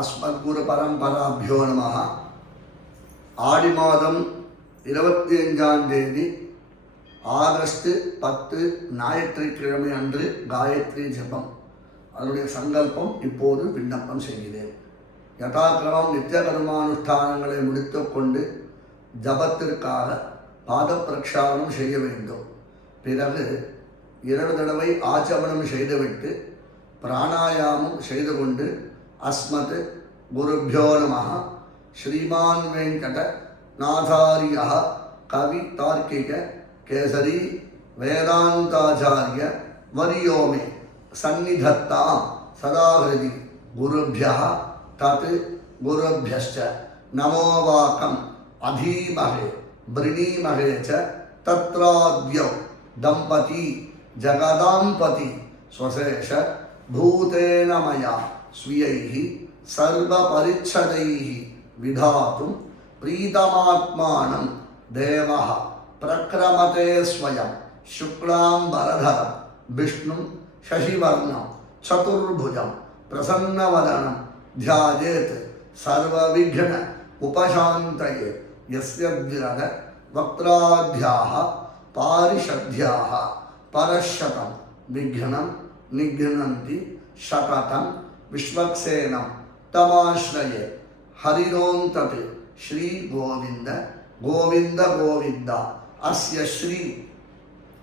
அஸ்மத்குரு பரம்பராபியோ நம ஆடி மாதம் இருபத்தி அஞ்சாம் தேதி ஆகஸ்ட் பத்து ஞாயிற்றுக்கிழமை அன்று காயத்ரி ஜபம். அதனுடைய சங்கல்பம் இப்போது விண்ணப்பம் செய்கிறேன். யதாக்கிரமம் நித்திய கர்மானுஷ்டானங்களை முடித்துக்கொண்டு ஜபத்திற்காக பாத பிரக்ஷாலனம் செய்ய வேண்டும். பிறகு இரண்டு தடவை ஆச்சமனம் செய்துவிட்டு பிராணாயாமம் செய்து கொண்டு अस्मत् गुरुभ्यो नमः। श्रीमान् वेङ्कटनाथार्यः कवितार्किक केसरी, वेदान्ताचार्य वर्यो मे सन्निधत्तां सदा हृदि गुरुभ्यः, तत् गुरुभ्यश्च। नमोवाकम् अधीमहे, वृणीमहे च तत्राद्यौ दम्पती, जगदाम्पति, स्वशेष, भूतेन मया। स्वीयैः सर्वपरिच्छदैः विधातुं प्रीतमात्मानं देवः प्रक्रमते स्वयं। शुक्लाम्बरधरं, विष्णुं शशिवर्णं, चतुर्भुजं, प्रसन्नवदनं ध्यायेत् सर्वविघ्न उपशान्तये। यस्य पारिषद्याः परशतं विघ्नं निघ्नन्ति शततं विश्वक्सेनं तमाश्रये। हरिरों तत् श्रीगोविन्द गोविन्द गोविन्द। अस्य श्री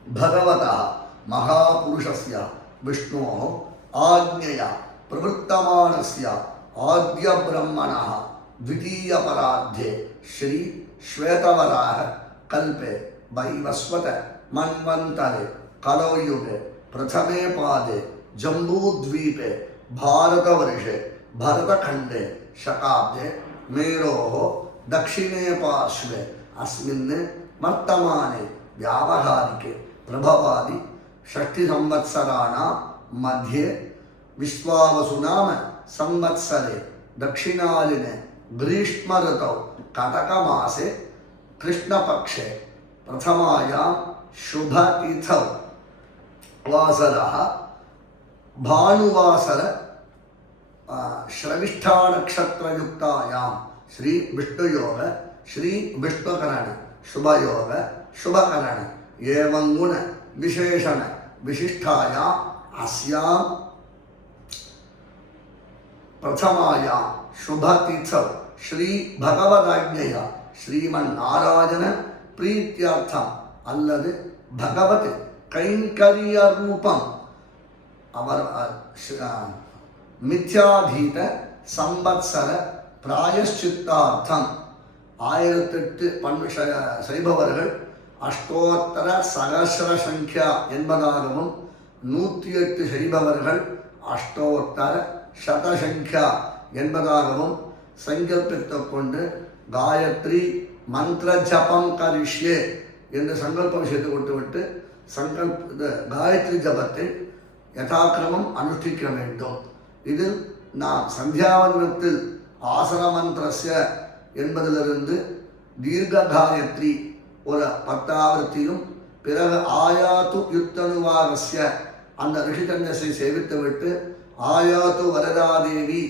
भगवतः महापुरुषस्य विष्णोः आज्ञया। प्रवृत्तमानस्य आद्यब्रह्मणः द्वितीयपरार्धे। श्री श्वेतवराह कल्पे वैवस्वत मन्वन्तरे। कलौयुगे प्रथमे पादे जम्बूद्वीपे। भारतवर्षे भरतखण्डे, शकाब्दे, मेरोः, दक्षिणे पार्श्वे अस्मिन् वर्तमाने व्यावहारिके, प्रभवादि षष्टिसंवत्सराणां मध्ये विश्वावसुनाम संवत्सरे दक्षिणालिने ग्रीष्म ऋतौ कटकमासे कृष्णपक्षे प्रथमायां शुभतिथौ। वासरः भानुवासर श्रविष्ठा नक्षत्र युक्तायाम श्री विष्णु योग श्री विष्णुकरण शुभ योग शुभ शुभकरण एवं गुण विशेषण विशिष्टाया अस्या प्रथमाया शुभ तीर्थ श्री भगवदाज्ञय श्रीमन्नारायण प्रीत्यर्थम् அல்லது பகவத் கைங்கரிய ரூபம் அவர் மித்யாதீத சம்பத்சர பிராயஷ்சித்தார்த்தம். ஆயிரத்தெட்டு பண்பு ச- செய்பவர்கள் அஷ்டோத்தர சகசர சங்கியா என்பதாகவும் நூற்றி எட்டு செய்பவர்கள் அஷ்டோத்தர சதசங்கியா என்பதாகவும் சங்கல்பித்துக் கொண்டு காயத்ரி மந்திர ஜபம் கரிஷ்யே என்று சங்கல்பம் செய்து கொண்டு விட்டு சங்கல்ப காயத்ரி ஜபத்தை யதாக்கிரமம் அனுஷ்டிக்க வேண்டும். இதில் நாம் சந்தியாவந்தனத்தில் ஆசன மந்திரஸ்ய என்பதிலிருந்து தீர்க்க காயத்ரி ஒரு பத்தாவர்த்தியும் பிறகு ஆயாத்து யுத்தனுவாகசிய அந்த ரிஷிகன்யசை சேவித்துவிட்டு ஆயாத்து வரதாதேவி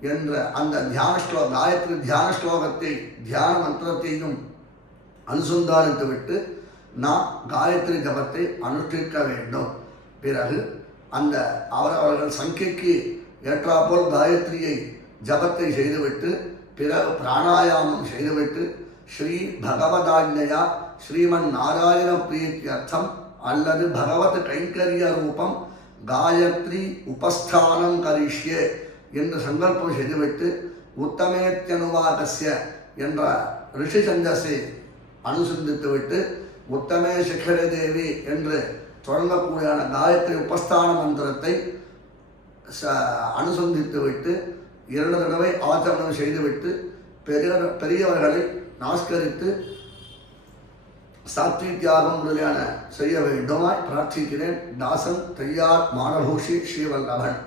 என்ற அந்த தியான ஸ்லோ காயத்ரி தியான ஸ்லோகத்தை தியான மந்திரத்தையும் அனுசந்தானித்துவிட்டு நாம் காயத்ரி ஜபத்தை அனுஷ்டிக்க வேண்டும். பிறகு அந்த அவரவர்கள் சங்கைக்கு ஏற்றாப்போல் காயத்ரியை ஜபத்தை செய்துவிட்டு பிறகு பிராணாயாமம் செய்துவிட்டு ஸ்ரீ பகவதாஜ்ஞயா ஸ்ரீமன் நாராயண பிரீத்தியர்த்தம் அல்லது பகவத் கைங்கரிய ரூபம் காயத்ரி உபஸ்தானம் கரிஷ்யே என்று சங்கல்பம் செய்துவிட்டு உத்தமேத்தியனுவாகசிய என்ற ரிஷி சந்தஸை அனுசந்தித்துவிட்டு உத்தமே சிகர தேவி என்று தொடங்கக்கூடியான காயத்ரி உபஸ்தான மந்திரத்தை ச அனுசந்தித்துவிட்டு இரண்டு தடவை ஆச்சரணம் செய்துவிட்டு பெரிய பெரியவர்களை நமஸ்கரித்து சாத்வி தியாகம் முதலியான செய்ய வேண்டுமாய் பிரார்த்திக்கிறேன். தாசன் தையார் மானபூஷி ஸ்ரீவல்லபன்.